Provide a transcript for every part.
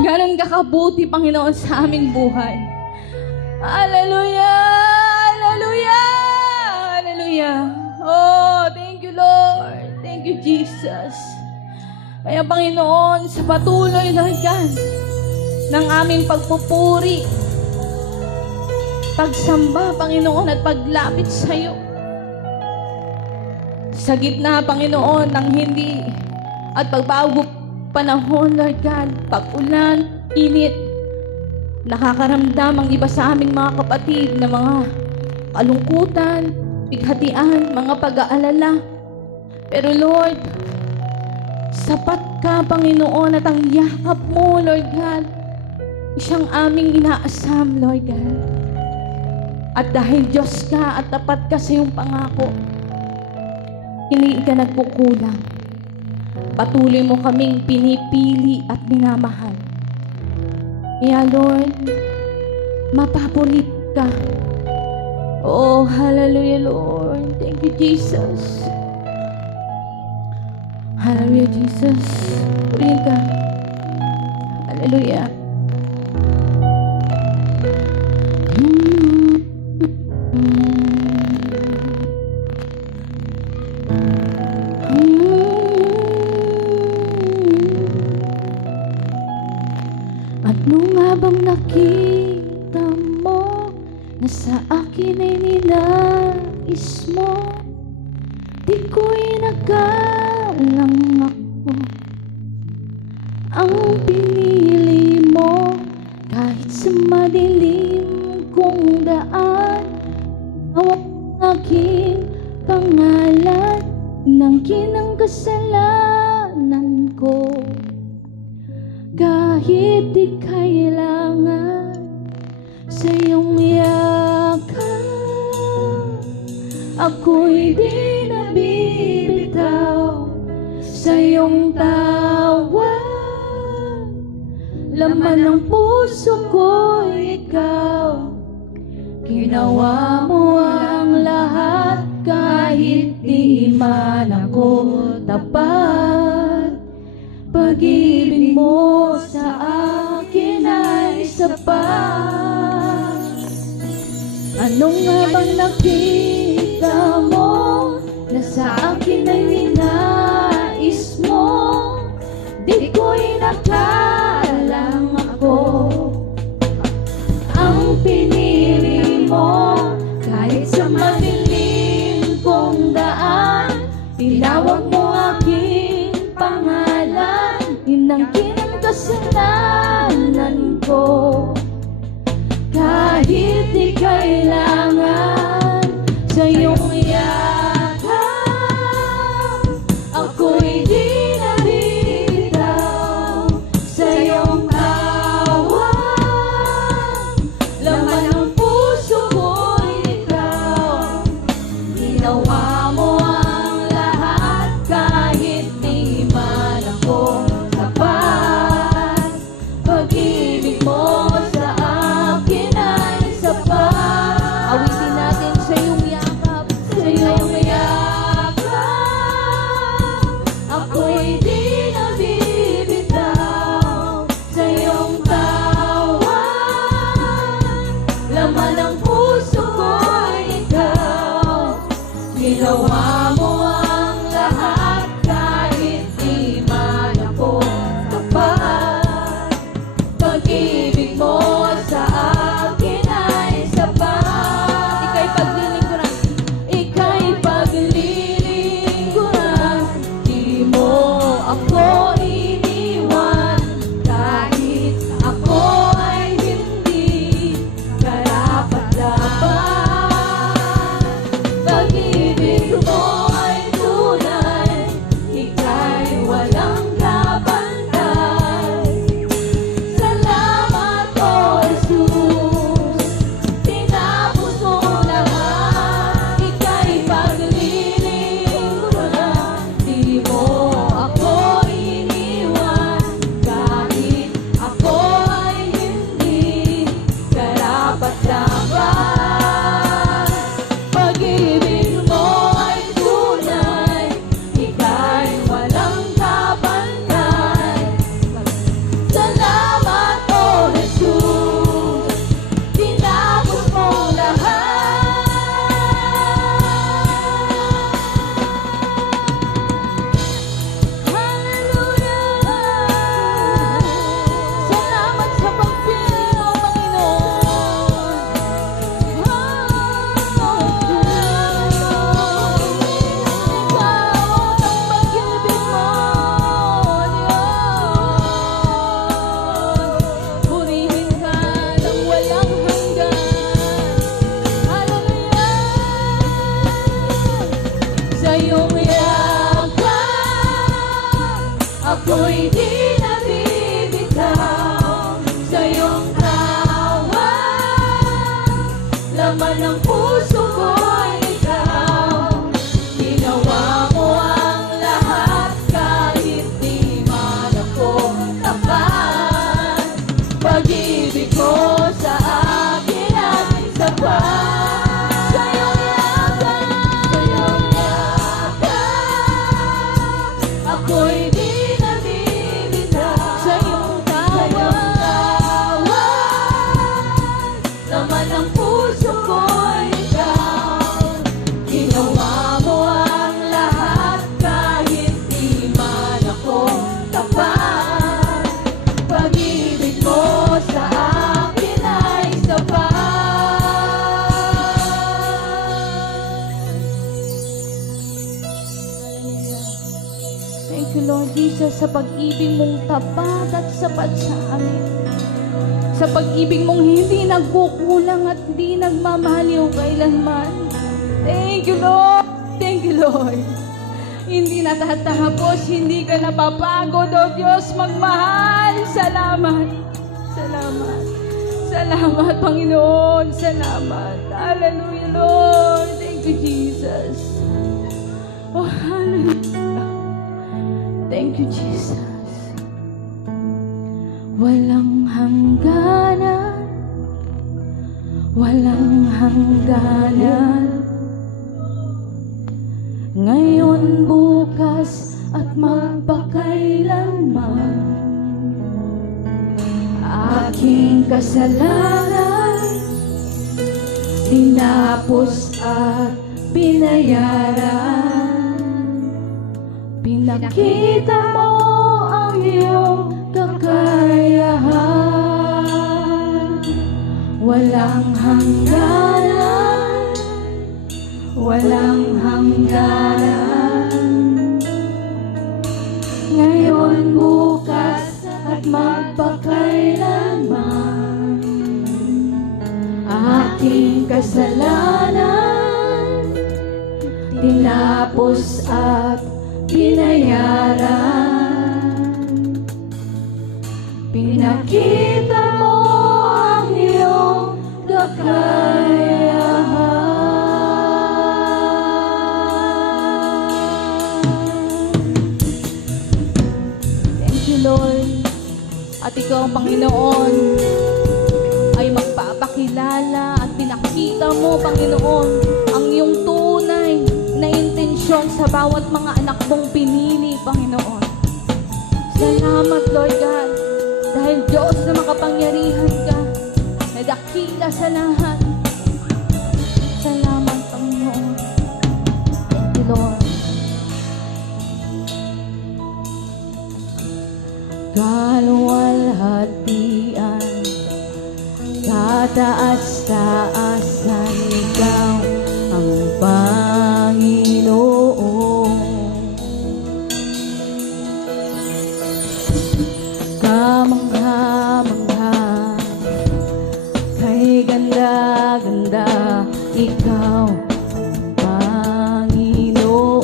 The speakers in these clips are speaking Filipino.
Ganon ka kabuti, Panginoon, sa aming buhay. Hallelujah! Hallelujah! Hallelujah! Oh, thank you, Lord. Thank you, Jesus. Kaya, Panginoon, sa patuloy, Lord God, ng aming pagpupuri, pagsamba, Panginoon, at paglapit sa iyo. Sa gitna, Panginoon, ng hindi at pagbago panahon, Lord God, pag-ulan, init, nakakaramdam ang iba sa aming mga kapatid na mga kalungkutan, bighatian, mga pag-aalala. Pero Lord, sapat ka, Panginoon, at ang yakap mo, Lord God, siyang aming inaasam, Lord God. At dahil Diyos ka at tapat ka sa iyong pangako, hindi ka nagkukulang. Patuloy mo kaming pinipili at minamahal. Kaya Lord, mapapulit ka. Oh, hallelujah, Lord. Thank you, Jesus. Hallelujah, Jesus. Purihin ka. Hallelujah. At nung habang nakita mo na sa akin ay ninais mo, di ko'y nagalang ako. Ang pinili mo kahit sa madilim kong daan, hawak aking pangalan ng kinang kasalanan ko. Kahit di kailangan sa iyong yakap, ako'y di nabibitaw sa iyong tawag. Laman ng puso ko'y ikaw, ginawa mo ang lahat kahit di man ako tapat. Pag-ibig mo sa akin ay sapat. Anong nga bang nakita mo na sa akin ay ninais mo? Di ko'y nakalang ako. Ang pinili mo kahit sa madilim kong daan, tinawag mo aking pangalan, inangkin ang kasalanan ko. Kahit di kailangan sa iyong yakap, ako'y di nabibitaw sa iyong tawag. Laman ng puso ko'y ikaw, ginawa mo ang lahat kahit di man ako sapat. Laman ng puso ko'y ikaw. Ginawa mo ang lahat kahit di man ako tapat. Pag-ibig mo sa akin ay sapat. Sa iyong yakap, ako'y di nabibitaw. Sa iyong tawag, laman ng puso ko'y ikaw. Ginawa mo ang lahat kahit di man ako tapat. Pag-ibig mo sa akin ay sapat. Thank you, Lord Jesus, sa pag-ibig mong tapat at sapat sa amin. Sa pag-ibig mong hindi nagkukulang at hindi nagmamaliw kailanman. Thank you, Lord. Thank you, Lord. Hindi natatapos, hindi ka napapagod, O Diyos, magmahal. Salamat. Salamat. Salamat, Panginoon. Salamat. Hallelujah, Lord. Thank you, Jesus. Oh, hallelujah. Thank you, Jesus. Walang hangganan, walang hangganan. Ngayon, bukas, at magpakailanman. Aking kasalanan, tinapos at binayaran. Pinakita mo ang iyong kakayahan. Walang hangganan, walang hangganan. Ngayon, bukas, at magpakailanman. Aking kasalanan, tinapos at binayaran. Pinakita mo ang iyong kakayahan. Thank you, Lord. At ikaw, Panginoon, ay magpapakilala at pinakita mo, Panginoon, ang iyong tunay na intensyon sa bawat mga anak mong pinili, Panginoon. Salamat, Lord God, dahil Diyos na makapangyarihan ka, na dakila sa lahat. Salamat, Panginoon. Thank you, Lord. Kaluwalhatian, kataas-taasan, ikaw ang Panginoon. Kamangha-mangha, kay ganda-ganda, ikaw ang Panginoon.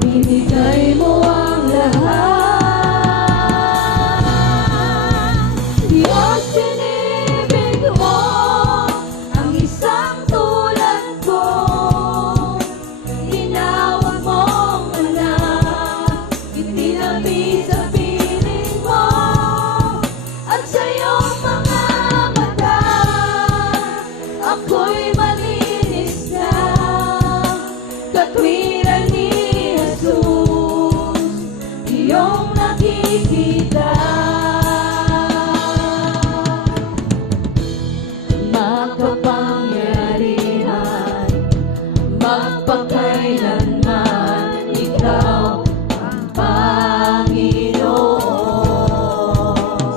Binigay mo ang lahat, Diyos, inibig mo ang isang tulad ko. Tinawag mong anak, itinabi sa piling mo, at sa iyong mga mata, ako'y malinis na. Katwiran ni Jesus, iyong nakikita. Makapangyarihan, magpakailanman, ikaw ang Panginoon.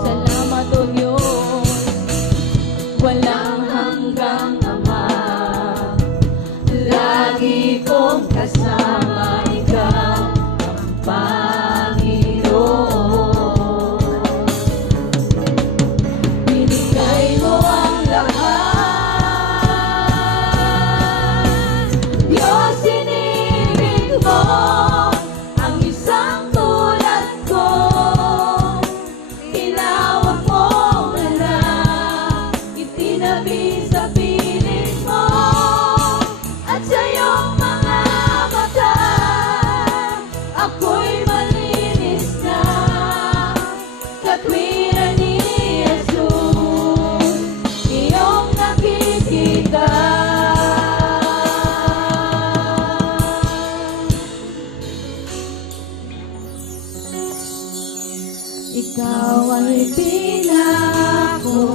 Salamat, O Diyos, walang hanggang Ama. Lagi kong kasama, ikaw ang Panginoon. Ikaw ay pinako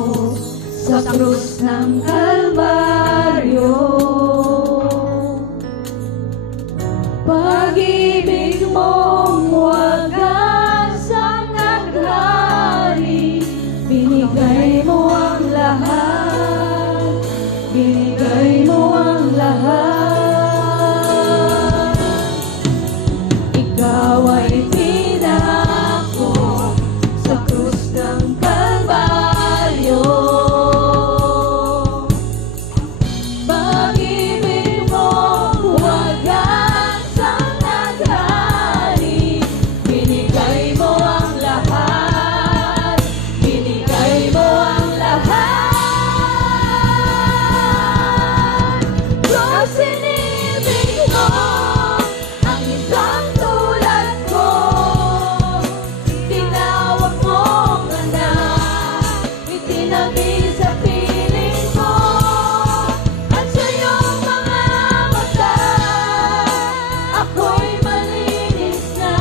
sa krus ng Kalbaryo. Pag-ibig mong wagasang naghari, binigay mo ang lahat, binigay mo ang lahat. Ikaw ay pinako sa krus ng Kalbaryo. Pag-ibig mo wagasang naghari, binigay mo ang lahat, binigay mo ang lahat. Diyos, inibig mo ang isang tulad ko, tinawag mong anak, itinabi sa piling mo, at sa iyong mga mata ako'y malinis na,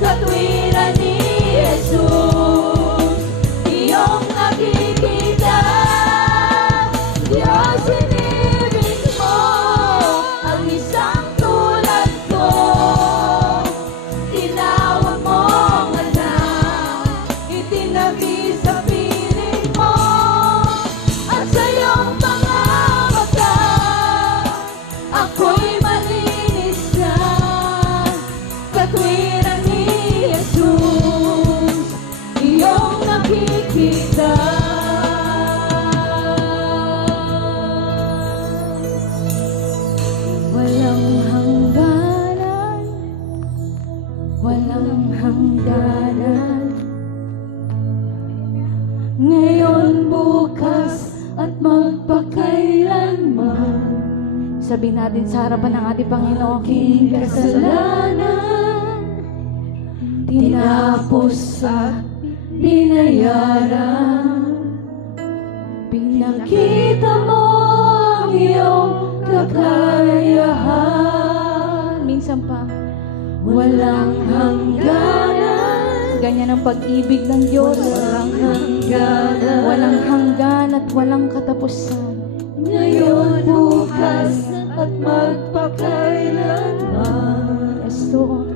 katwiran ni Jesus iyong nakikita. Diyos, inibig mo ang isang tulad ko, tinawag mong anak, itinabi sa piling mo, at sa iyong mga mata ako'y malinis na, katwiran ni Jesus iyong nakikita. Walang hangganan, walang hangganan, ngayon, bukas, at magpakailanman. Sabihin natin sa harapan ng ating Panginoon, aking kasalanan tinapos at binayaran. Pinakita mo ang iyong kakayahan. Minsan pa, walang hangganan. Ganyan ang pag-ibig ng Diyos. Walang hangganan. Walang hanggan at walang katapusan. Ngayon, bukas, at magpakailanman. Yes, Lord.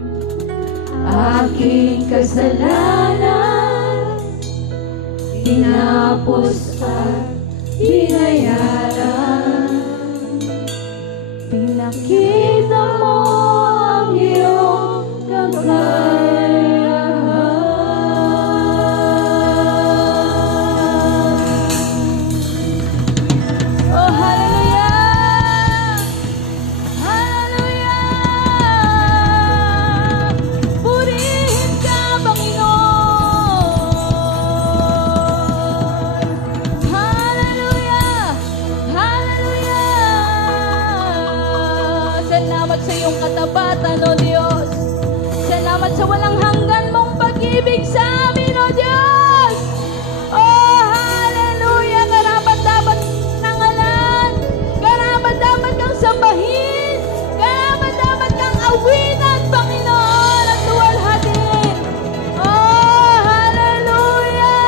Aking kasalanan tinapos at binayaran. Pinakita mo ang iyong kakayahan. Oh, hallelujah! Hallelujah! Purihin ka, Panginoon! Hallelujah! Hallelujah! Salamat sa iyong katapatan, O Diyos. Salamat sa walang hanggan mong pag-ibig sa amin, O Diyos. Oh, hallelujah! Karapat-dapat ng ngalan. Karapat-dapat kang sambahin. Karapat-dapat kang awitan, Panginoon, at luwalhatin. Oh, hallelujah!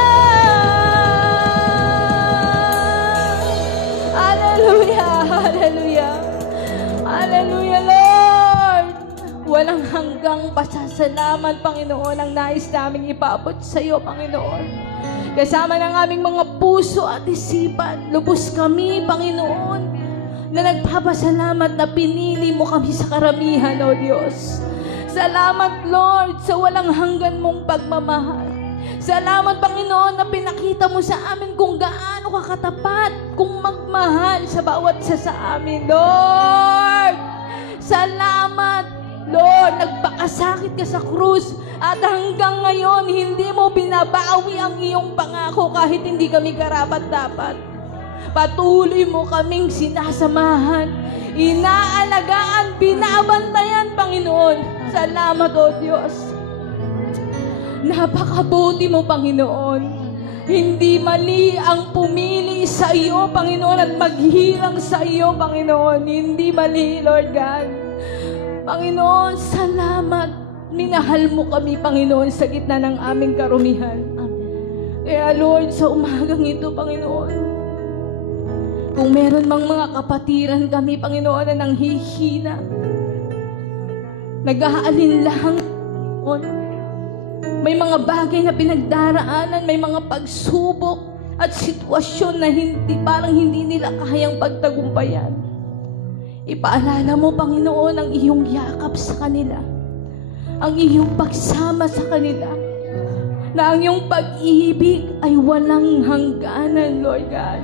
Hallelujah! Hallelujah! Hallelujah, Lord! Walang hanggang pasasalamat, Panginoon, ang nais naming ipaabot sa iyo, Panginoon. Kasama ng aming mga puso at isipan, lubos kami, Panginoon, na nagpapasalamat na pinili mo kami sa karamihan, O Diyos. Salamat, Lord, sa walang hanggan mong pagmamahal. Salamat, Panginoon, na pinakita mo sa amin kung gaano ka katapat, kung magmahal sa bawat isa sa amin, Lord. Salamat, Lord, nagpakasakit ka sa krus at hanggang ngayon hindi mo binabawi ang iyong pangako kahit hindi kami karapat-dapat. Patuloy mo kaming sinasamahan, inaalagaan, binabantayan, Panginoon. Salamat, O Diyos. Napakabuti mo, Panginoon. Hindi mali ang pumili sa iyo, Panginoon, at maghirang sa iyo, Panginoon. Hindi mali, Lord God. Panginoon, salamat. Minahal mo kami, Panginoon, sa gitna ng aming karumihan. Kaya Lord, sa umagang ito, Panginoon, kung meron mang mga kapatiran kami, Panginoon, na nanghihina, nag-aalinlang, Panginoon, may mga bagay na pinagdaraanan, may mga pagsubok at sitwasyon na parang hindi nila kayang pagtagumpayan. Ipaalala mo, Panginoon, ang iyong yakap sa kanila, ang iyong pagsama sa kanila, na ang iyong pag-ibig ay walang hangganan, Lord God.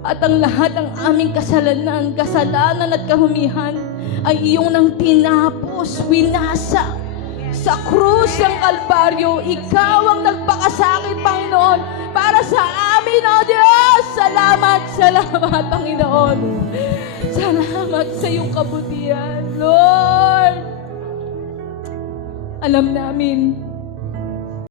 At ang lahat ng aming kasalanan at kahumihan ay iyong nang tinapos, winasa sa krus ng Kalbaryo. Ikaw ang nagpakasakit, Panginoon, para sa amin, O Diyos. Salamat, salamat, Panginoon. Salamat sa iyong kabutihan, Lord. Alam namin